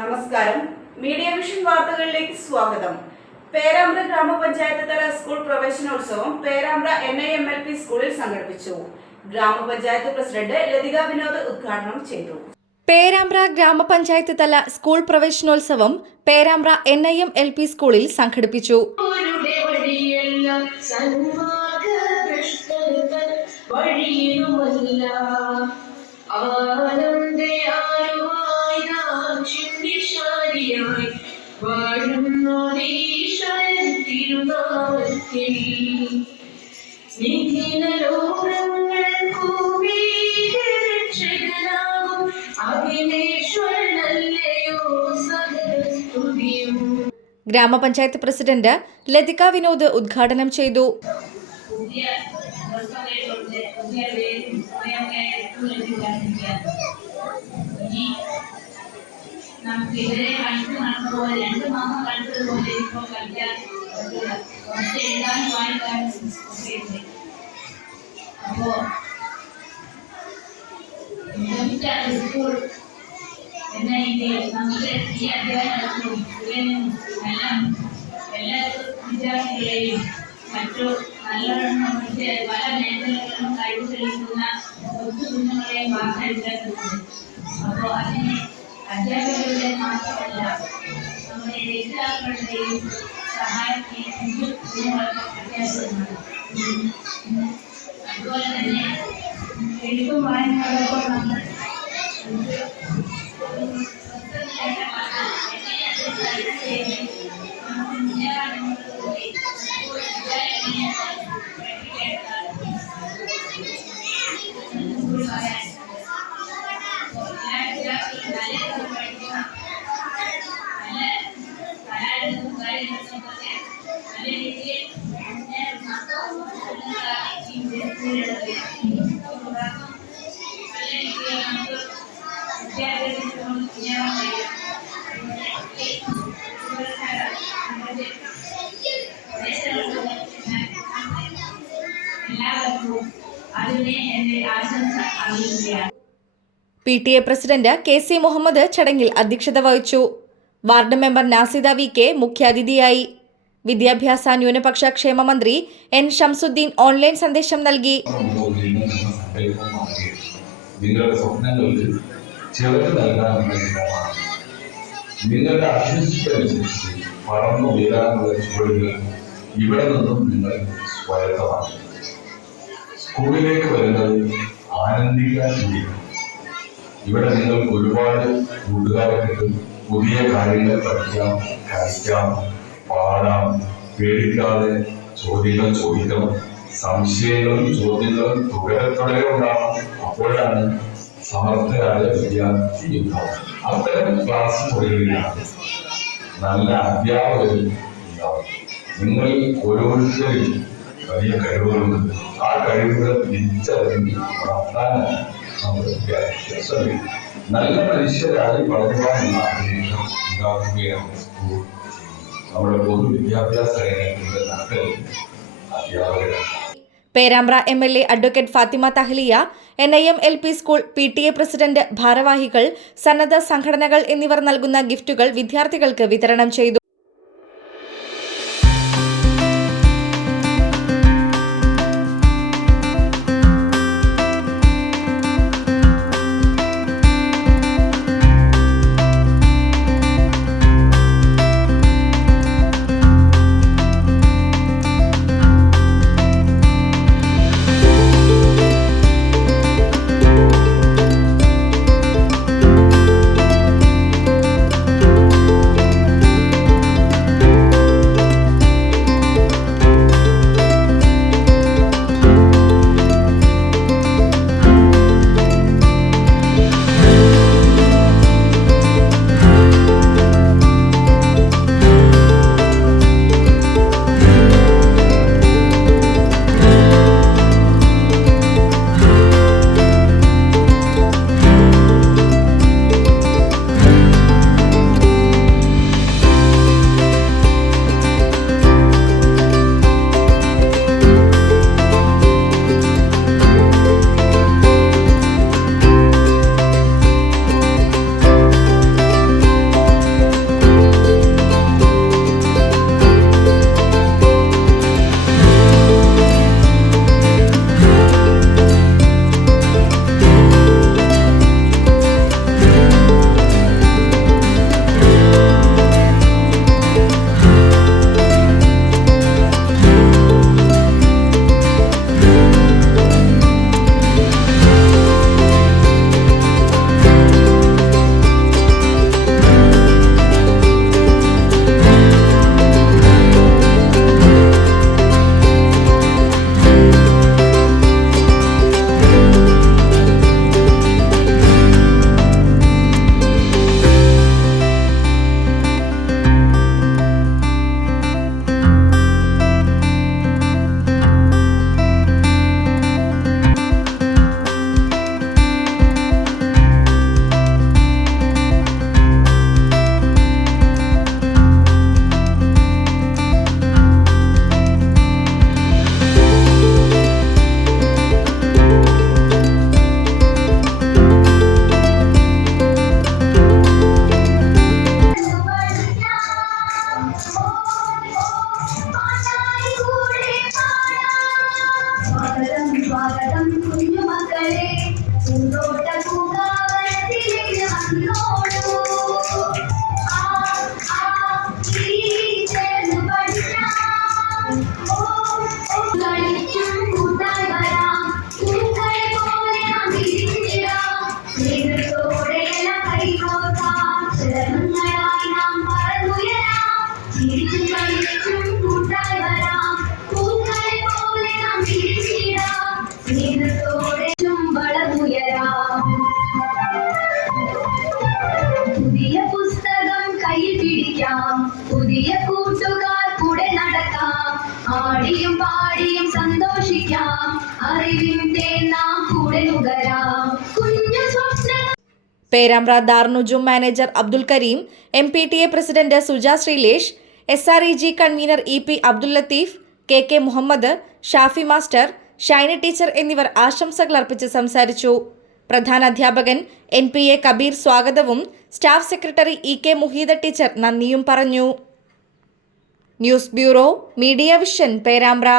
നമസ്കാരം. Media vision വാർത്തകളിലേക്ക് സ്വാഗതം. പേരാമ്പ്ര ഗ്രാമപഞ്ചായത്ത് തല സ്കൂൾ പ്രവേശനോത്സവം പേരാമ്പ്ര NIMLP സ്കൂളിൽ സംഘടിപ്പിച്ചു. ഗ്രാമപഞ്ചായത്ത് പ്രസിഡന്റ് ലതിക വിനോദ് ഉദ്ഘാടനം ചെയ്തു. പേരാമ്പ്ര ഗ്രാമപഞ്ചായത്ത് തല സ്കൂൾ പ്രവേശനോത്സവം പേരാമ്പ്ര NIMLP സ്കൂളിൽ സംഘടിപ്പിച്ചു. ഗ്രാമപഞ്ചായത്ത് പ്രസിഡന്റ് ലതിക വിനോദ് ഉദ്ഘാടനം ചെയ്തു. വിദ്യാർത്ഥികളെയും മറ്റു നല്ലവണ്ണം പല മേഖലകളിലും കഴിവ് തെളിയിക്കുന്ന കുഞ്ഞുങ്ങളെയും വാർത്തെടുക്കേണ്ടതുണ്ട്. അപ്പോൾ അതിന് അധ്യാപകരുടെ മാത്രമല്ല നമ്മുടെ രക്ഷിതാക്കളുടെയും സഹായത്തിന് കുഞ്ഞുങ്ങൾക്ക് അത്യാവശ്യമാണ്. അതുപോലെ തന്നെ എഴുത്തും വായനയോടൊപ്പം നമ്മൾ PTA പ്രസിഡന്റ് KC മുഹമ്മദ് ചടങ്ങിൽ അധ്യക്ഷത വഹിച്ചു. വാർഡ് മെമ്പർ നാസിദ VK മുഖ്യാതിഥിയായി. വിദ്യാഭ്യാസ ന്യൂനപക്ഷ ക്ഷേമ മന്ത്രി N ഷംസുദ്ദീൻ ഓൺലൈൻ സന്ദേശം നൽകി. നിങ്ങളുടെ സ്വപ്നങ്ങൾക്ക് ചെറുത് നൽകാനുള്ള നിങ്ങളുടെ അഭിരുചിക്കനുസരിച്ച് വളർന്നു ഉയരാനുള്ള ചുവടുകൾ ഇവിടെ നിന്നും നിങ്ങൾ സ്വായത്തമാണ്. സ്കൂളിലേക്ക് വരുന്നത് ആനന്ദിക്കാൻ കൂടിയാണ്. ഇവിടെ നിങ്ങൾക്ക് ഒരുപാട് കൂട്ടുകാരെ കിട്ടും. പുതിയ കാര്യങ്ങൾ പഠിക്കാം, കളിക്കാം, പാടാം. പേടിക്കാതെ ചോദ്യങ്ങൾ ചോദിക്കണം. സംശയങ്ങളും ചോദ്യങ്ങളും തുടരെ ഉണ്ടാവണം. അപ്പോഴാണ് സമർത്ഥരായ വിദ്യാർത്ഥി ഉണ്ടാവും. അത്തരം ക്ലാസ് മുറികളിലാണ് നല്ല അധ്യാപകരും ഉണ്ടാവും. നിങ്ങൾ ഓരോരുത്തരും വലിയ കഴിവുകളുണ്ട്. ആ കഴിവുകൾ തിരിച്ചറിഞ്ഞ് വളർത്താനാണ് നമ്മുടെ വിദ്യാർത്ഥികൾ ശ്രമിക്കും. നല്ല മനുഷ്യരായി വളരുവാനുള്ള അന്തരീക്ഷം ഉണ്ടാക്കുകയാണ് സ്കൂൾ. നമ്മുടെ പൊതു വിദ്യാഭ്യാസ രംഗത്തിന്റെ നട്ടൽ അധ്യാപകരാണ്. Perambra MLA advocate Fathima Thahliya, NIMLP school PTA president, ഭാരവാഹികൾ, സന്നദ്ധ സംഘടനകൾ എന്നിവർ നൽകുന്ന ഗിഫ്റ്റുകൾ വിദ്യാർത്ഥികൾക്ക് വിതരണം ചെയ്തു. ചലനങ്ങളായി നാം പറന്നുയരാം, ചിരിച്ചും കളിച്ചും കൂട്ടായി വരാം, പൂക്കളെ പോലെ നാം ചിരിച്ചിടാം, സ്നേഹത്തോടെ വളർന്നുയരാം. പുതിയ പുസ്തകം കയ്യിൽ പിടിക്കാം, പുതിയ കൂട്ടുകാർ കൂടെ നടക്കാം, ആടിയും പാടിയും സന്തോഷിക്കാം, അറിവിന്റെ നാം കൂടെ നുകരാം. കുഞ്ഞു സ്വപ്ന Perambra Darunujoom manager Abdul Kareem, MPTA president Suja Sreelesh, SREG convener EP Abdul Latheef, KK Muhammad, Shafi master, Shiny teacher എന്നിവർ ആശംസകൾ അർപ്പിച്ച് സംസാരിച്ചു. പ്രധാനാധ്യാപകൻ NPA കബീർ സ്വാഗതവും staff secretary EK Muheeda teacher നന്ദിയും പറഞ്ഞു. News bureau, media vision, Perambra.